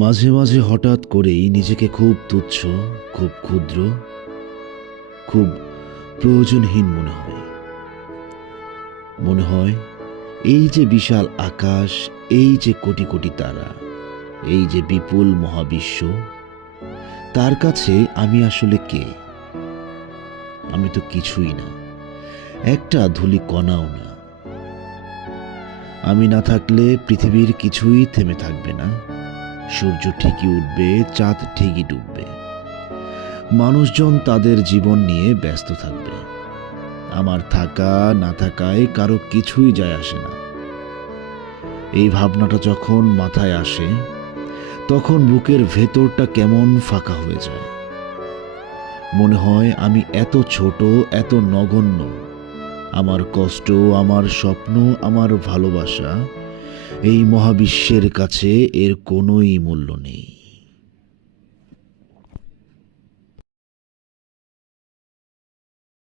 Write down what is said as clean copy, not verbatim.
মাঝে মাঝে হঠাৎ করেই নিজেকে খুব তুচ্ছ, খুব ক্ষুদ্র, খুব প্রয়োজনহীন মনে হয়। মনে হয় এই যে বিশাল আকাশ, এই যে কোটি কোটি তারা, এই যে বিপুল মহাবিশ্ব, তার কাছে আমি আসলে কে? আমি তো কিছুই না, একটা ধূলি কণাও না। আমি না থাকলে পৃথিবীর কিছুই থেমে থাকবে না। সূর্য ঠিকই উঠবে, চাঁদ ঠিকই ডুববে, মানুষজন তাদের জীবন নিয়ে ব্যস্ত থাকবে। আমার থাকা না থাকায় কারো কিছুই যায় আসে না। এই ভাবনাটা যখন মাথায় আসে, তখন বুকের ভেতরটা কেমন ফাঁকা হয়ে যায়। মনে হয় আমি এত ছোট, এত নগণ্য। আমার কষ্ট, আমার স্বপ্ন, আমার ভালোবাসা এই মহাবিশ্বের কাছে এর কোনোই মূল্য নেই।